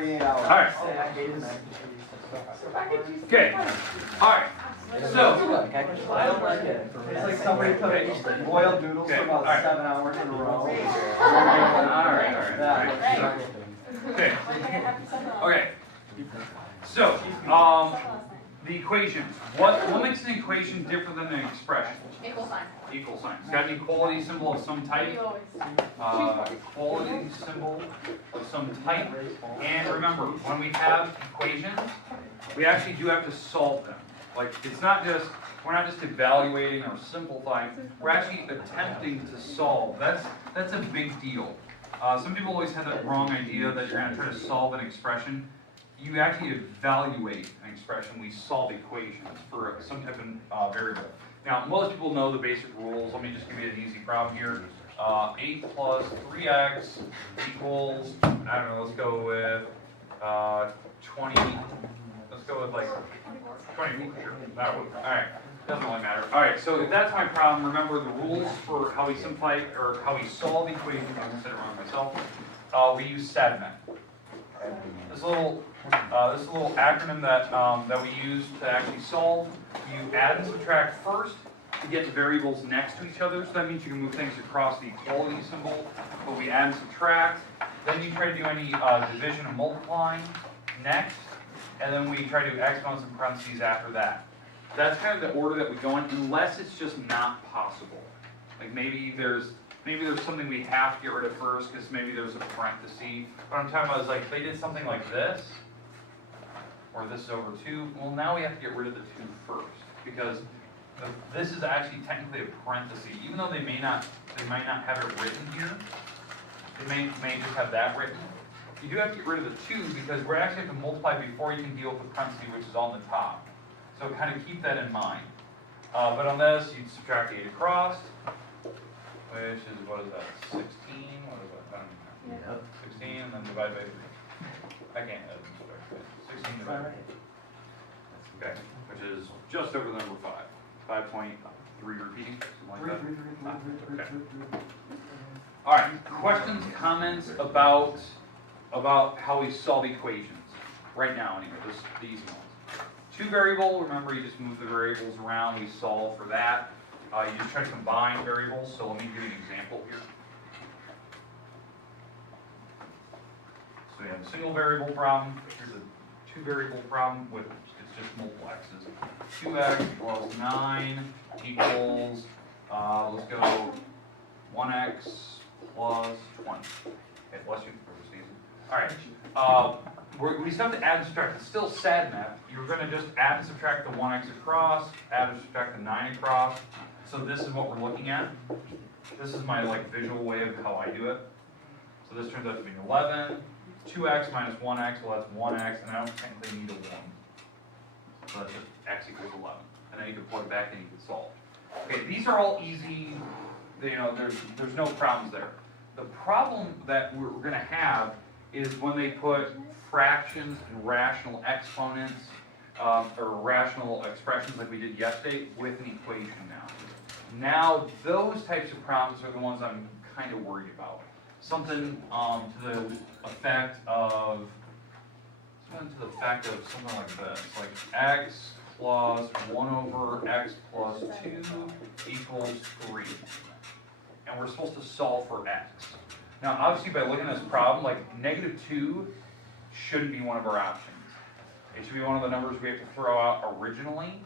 48 hours. All right. Okay. All right. So. I don't like it. It's like somebody put boiled noodles for about 7 hours in a row. All right. Okay. Okay. So, the equation. What makes an equation different than an expression? Equal sign. Equal sign. It's got an equality symbol of some type. Equality symbol of some type. And remember, when we have equations, we actually do have to solve them. Like, it's not just, we're not just evaluating or simplifying, we're actually attempting to solve. That's a big deal. Some people always have that wrong idea that you're going to try to solve an expression. You actually evaluate an expression. We solve equations for some type of variable. Now, most people know the basic rules. Let me just give you an easy problem here. 8 plus 3x equals, I don't know, let's go with 20, let's go with like 24, sure, that would, all right, doesn't really matter. All right, so if that's my problem, remember the rules for how we simplify, or how we solve equations, I'm going to sit around myself, we use SADMAT. This little acronym that we use to actually solve, you add and subtract first to get the variables next to each other. So that means you can move things across the equality symbol. But we add and subtract. Then you try to do any division and multiplying next. And then we try to do exponents and parentheses after that. That's kind of the order that we go in, unless it's just not possible. Like maybe there's something we have to get rid of first because maybe there's a parenthesis. What I'm talking about is like if they did something like this, or this is over 2, well now we have to get rid of the 2 first because this is actually technically a parenthesis. Even though they might not have it written here, they may just have that written. You do have to get rid of the 2 because we're actually have to multiply before you can deal with the parenthesis, which is on the top. So kind of keep that in mind. But on this, you'd subtract 8 across, which is, what is that, 16? What is that? I don't know. 16, and then divide by 3. I can't add 16 divided by 3. Okay, which is just over the number 5. 5.3 repeating, something like that. Okay. All right, questions, comments about how we solve equations right now anyway, just these ones. 2 variable, remember you just move the variables around, we solve for that. You just try to combine variables, so let me give you an example here. So we have a single variable problem, here's a 2 variable problem with, it's just multiple x's. 2x plus 9 equals, let's go 1x plus 20. Okay, bless you for this season. All right, we still have to add and subtract. It's still SADMAT. You're going to just add and subtract the 1x across, add and subtract the 9 across. So this is what we're looking at. This is my visual way of how I do it. So this turns out to be 11. 2x minus 1x, well that's 1x, and I don't technically need a 1. So that's just x equals 11. And then you can plug back and you can solve. Okay, these are all easy. There's no problems there. The problem that we're going to have is when they put fractions and rational exponents or rational expressions like we did yesterday with an equation now. Now those types of problems are the ones I'm kind of worried about. Something to the effect of something like this, like x plus 1 over x plus 2 equals 3. And we're supposed to solve for x. Now obviously by looking at this problem, -2 shouldn't be one of our options. It should be one of the numbers we have to throw out originally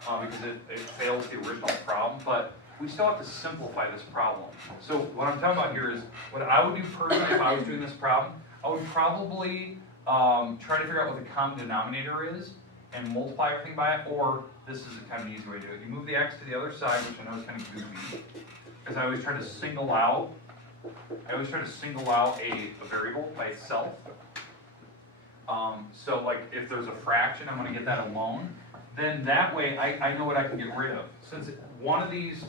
because it fails the original problem, but we still have to simplify this problem. So what I'm talking about here is what I would do personally if I was doing this problem. I would probably try to figure out what the common denominator is and multiply everything by it, or this is kind of an easy way to do it. You move the x to the other side, which I know is kind of goofy, because I always try to single out a variable by itself. So like if there's a fraction, I'm going to get that alone. Then that way I know what I can get rid of. Since one of these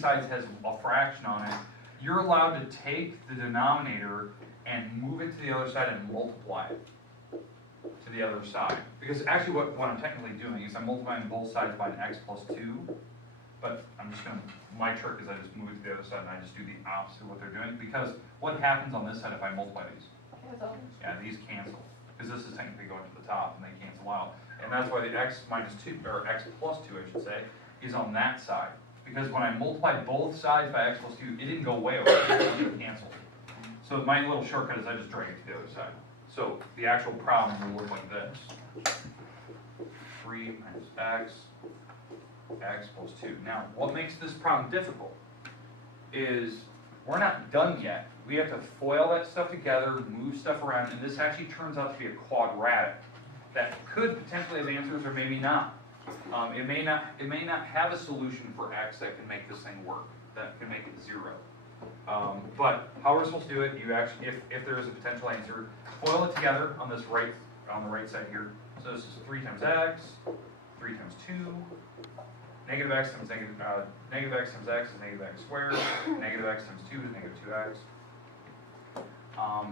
sides has a fraction on it, you're allowed to take the denominator and move it to the other side and multiply it to the other side. Because actually what I'm technically doing is I'm multiplying both sides by an x plus 2. But I'm just going to, my trick is I just move it to the other side and I just do the opposite of what they're doing. Because what happens on this side if I multiply these? Yeah, these cancel, because this is technically going to the top, and they cancel out. And that's why the x minus 2, or x plus 2, I should say, is on that side. Because when I multiplied both sides by x plus 2, it didn't go away over here, it canceled. So my little shortcut is I just drag it to the other side. So the actual problem will look like this. 3 minus x plus 2. Now, what makes this problem difficult is we're not done yet. We have to foil that stuff together, move stuff around, and this actually turns out to be a quadratic that could potentially have answers or maybe not. It may not have a solution for x that can make this thing work, that can make it 0. But how we're supposed to do it, you actually, if there is a potential answer, foil it together on the right side here. So this is 3 times x, 3 times 2, negative x times negative x times x is negative x squared, negative x times 2 is negative 2x.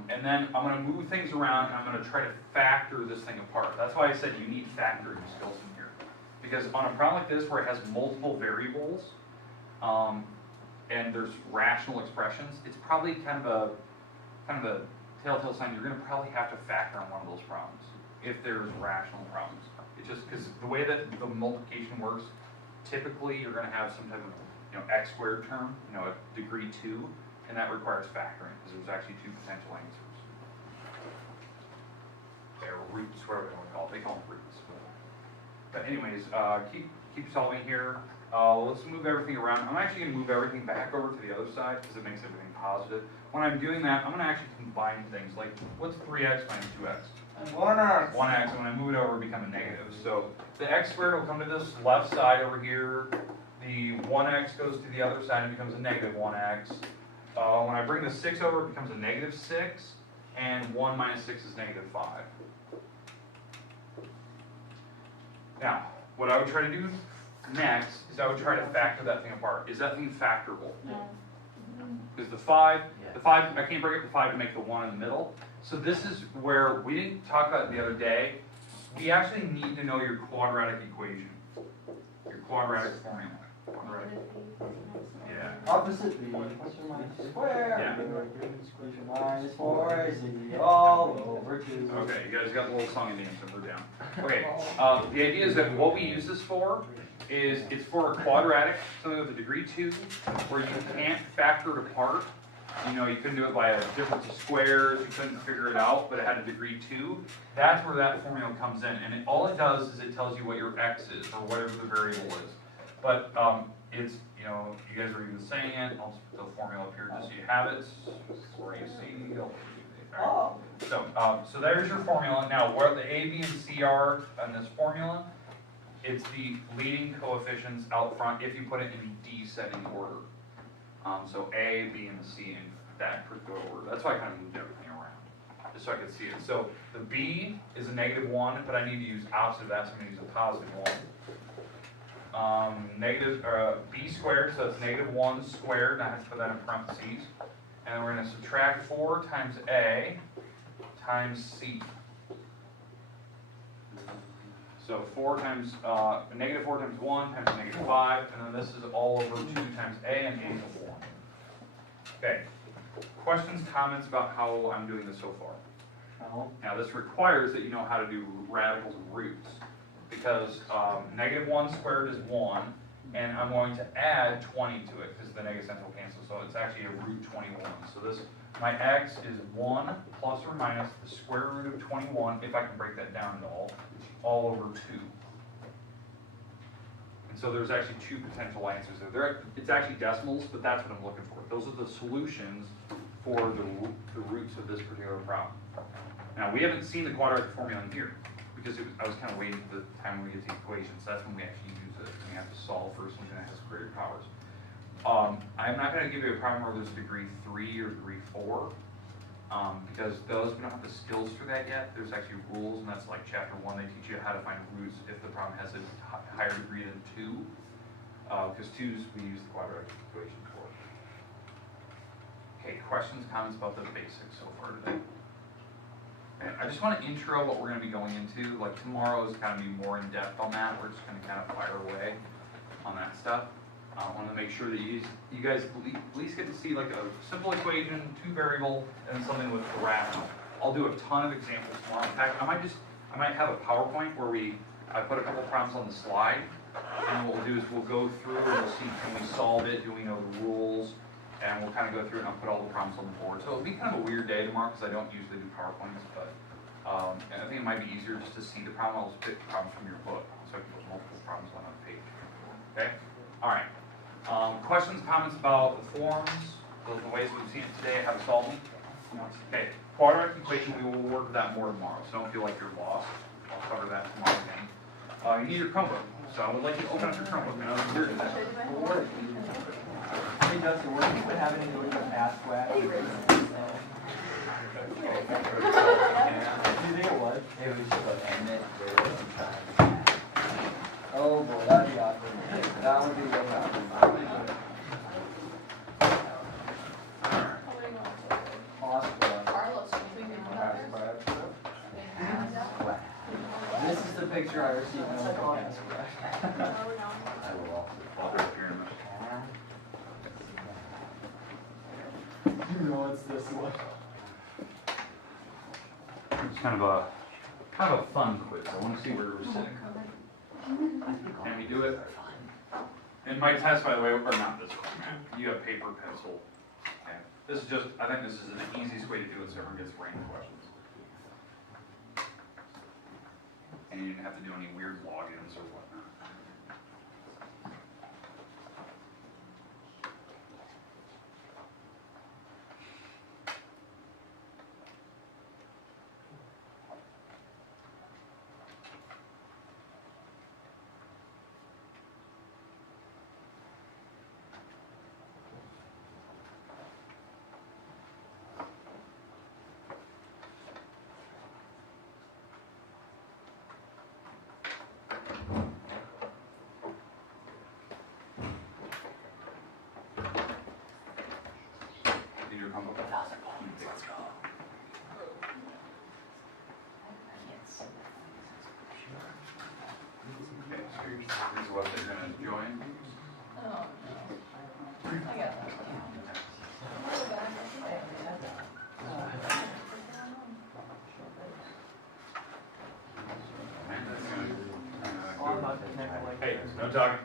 And then I'm going to move things around and I'm going to try to factor this thing apart. That's why I said you need factoring skills in here. Because on a problem like this where it has multiple variables, and there's rational expressions, it's probably kind of a telltale sign you're going to probably have to factor on one of those problems if there's rational problems. It's just because the way that the multiplication works, typically you're going to have some type of x squared term, a degree 2, and that requires factoring because there's actually 2 potential answers. Or roots, whatever they want to call it. They call them roots. But anyways, keep solving here. Let's move everything around. I'm actually going to move everything back over to the other side because it makes everything positive. When I'm doing that, I'm going to actually combine things. Like, what's 3x minus 2x? And 1x. 1x, and when I move it over, it becomes a negative. So the x squared will come to this left side over here. The 1x goes to the other side and becomes a negative 1x. When I bring the 6 over, it becomes a negative 6. And 1 minus 6 is negative 5. Now, what I would try to do next is I would try to factor that thing apart. Is that thing factorable? No. Because the 5, I can't break up the 5 to make the 1 in the middle. So this is where we didn't talk about it the other day. We actually need to know your quadratic equation, your quadratic formula. Yeah. Opposite b, plus or minus square. Yeah. Equation minus 4ac all over 2. Okay, you guys got the little song and dance, and we're down. Okay, the idea is that what we use this for is it's for a quadratic, something with a degree 2, where you can't factor it apart. You couldn't do it by a difference of squares, you couldn't figure it out, but it had a degree 2. That's where that formula comes in, and all it does is it tells you what your x is, or whatever the variable is. But it's, you guys are even saying it, I'll just put the formula up here just so you have it, where you see. Oh. So there's your formula. Now, where the a, b, and c are on this formula, it's the leading coefficients out front if you put it in descending order. So A, B, and C in that particular order. That's why I kind of moved everything around, just so I could see it. So the B is a negative 1, but I need to use opposite of that, so I'm going to use a positive 1. B squared, so it's negative 1 squared, and I have to put that in parentheses. And then we're going to subtract 4 times A times C. So 4 times, negative 4 times 1 times negative 5, and then this is all over 2 times A and A to the 4. Okay. Questions, comments about how I'm doing this so far? No. Now this requires that you know how to do radicals and roots, because negative 1 squared is 1, and I'm going to add 20 to it because the negative central cancel, so it's actually a root 21. So this, my x is 1 plus or minus the square root of 21, if I can break that down at all over 2. And so there's actually 2 potential answers there. It's actually decimals, but that's what I'm looking for. Those are the solutions for the roots of this particular problem. Now, we haven't seen the quadratic formula in here, because I was kind of waiting for the time when we get to equations. That's when we actually use it, and we have to solve for something that has greater powers. I'm not going to give you a problem where there's degree 3 or degree 4, because those, we don't have the skills for that yet. There's actually rules, and that's like chapter 1. They teach you how to find roots if the problem has a higher degree than 2, because 2's we use the quadratic equation for. Okay, questions, comments about the basics so far today? And I just want to intro what we're going to be going into. Like tomorrow is going to be more in depth on that. We're just going to kind of fire away on that stuff. I want to make sure that you guys at least get to see like a simple equation, 2 variable, and something with a rational. I'll do a ton of examples tomorrow. In fact, I might have a PowerPoint where I put a couple problems on the slide, and what we'll do is we'll go through and we'll see, can we solve it, do we know the rules, and we'll kind of go through it and I'll put all the problems on the board. So it'll be kind of a weird day tomorrow because I don't usually do PowerPoints, but and I think it might be easier just to see the problem. I'll just pick problems from your book, so I can put multiple problems on a page. Okay? All right. Questions, comments about the forms, those are the ways we've seen it today, how to solve them? Okay. Quadratic equation, we will work with that more tomorrow, so don't feel like you're lost. I'll cover that tomorrow again. You need your Chromebook, so I would like you to open up your Chromebook. I know it's weird today. Hey Justin, where do you have any of the past wax? Do you think it was? Hey, we should have ended it. Oh boy, that'd be awkward. That would be really awkward. This is the picture I received when I was on campus. No, it's this one. It's kind of a fun quiz. I want to see where we're sitting. Can we do it? And my test, by the way, or not this one. You have paper, pencil. Okay. This is just, I think this is the easiest way to do it so everyone gets random questions. And you didn't have to do any weird logins or whatnot. Let's go. Okay, so here's what they're going to join. Oh, no. I got that. Hey, no talking.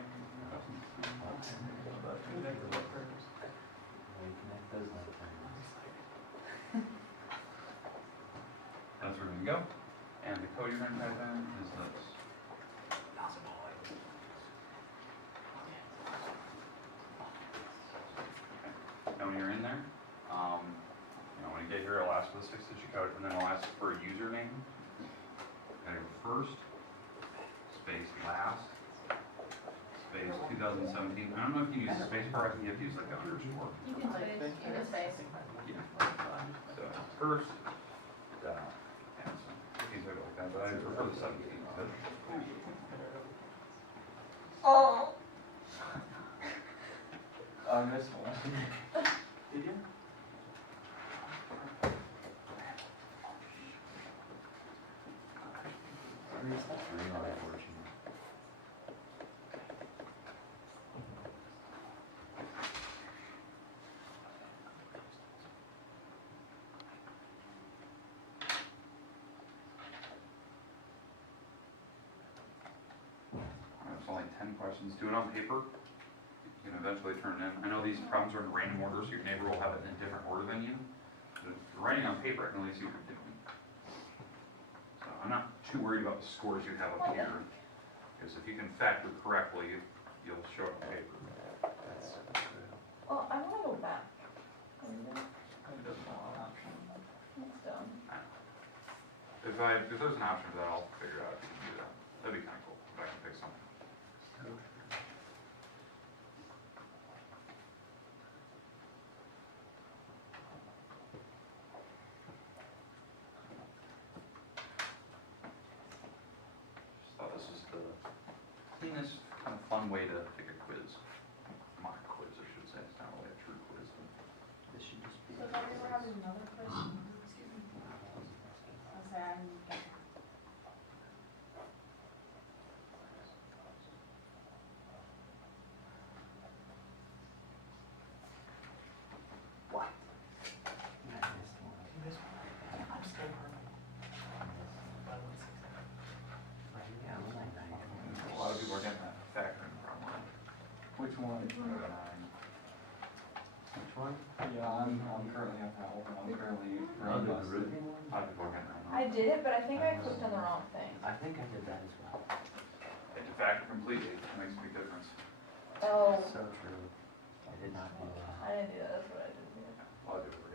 That's where we're going to go. And the code you're going to type in is this. Now when you're in there, when you get here, it'll ask for the 6-digit code, and then it'll ask for a username. Okay, first, space last, space 2017. I don't know if you use a space bar, I think you have to use like an underscore. You can space. Yeah. So first, and so things are like that, but I prefer the 17. Oh! I missed one. Did you? It's only 10 questions. Do it on paper. You can eventually turn it in. I know these problems are in random order, so your neighbor will have it in a different order than you. But if you're writing on paper, I can only see what you're doing. So I'm not too worried about the scores you have up here, because if you can factor correctly, you'll show it on paper. Well, I want to go back. It's done. If there's an option for that, I'll figure out if you can do that. That'd be kind of cool if I can pick something. Just thought this was the cleanest, kind of fun way to take a quiz. Mock quiz, I should say. It's not really a true quiz. This should just be. So if I ever have another question, excuse me. I'll say I'm. What? I missed one. You missed one? I'm still the root anymore? I'll be working on I did it, but I think I clicked on the wrong thing. I think I did that as well. it. To factor completely makes a big difference. Oh, So true. I did not do that. I didn't do that, that's what I did. I'll do it.